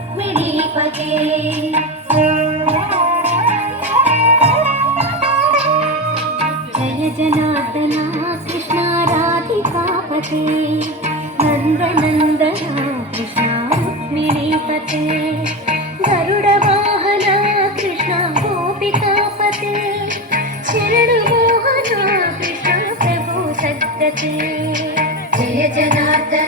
रुक्मिणीपते जय जनार्दना कृष्णा राधिकापते नन्दनन्दना कृष्णा रुक्मिणीपते गरुडवाहना कृष्णा गोपिकापते शरणमोहना कृष्णा प्रभो सद्गते जय जनार्दना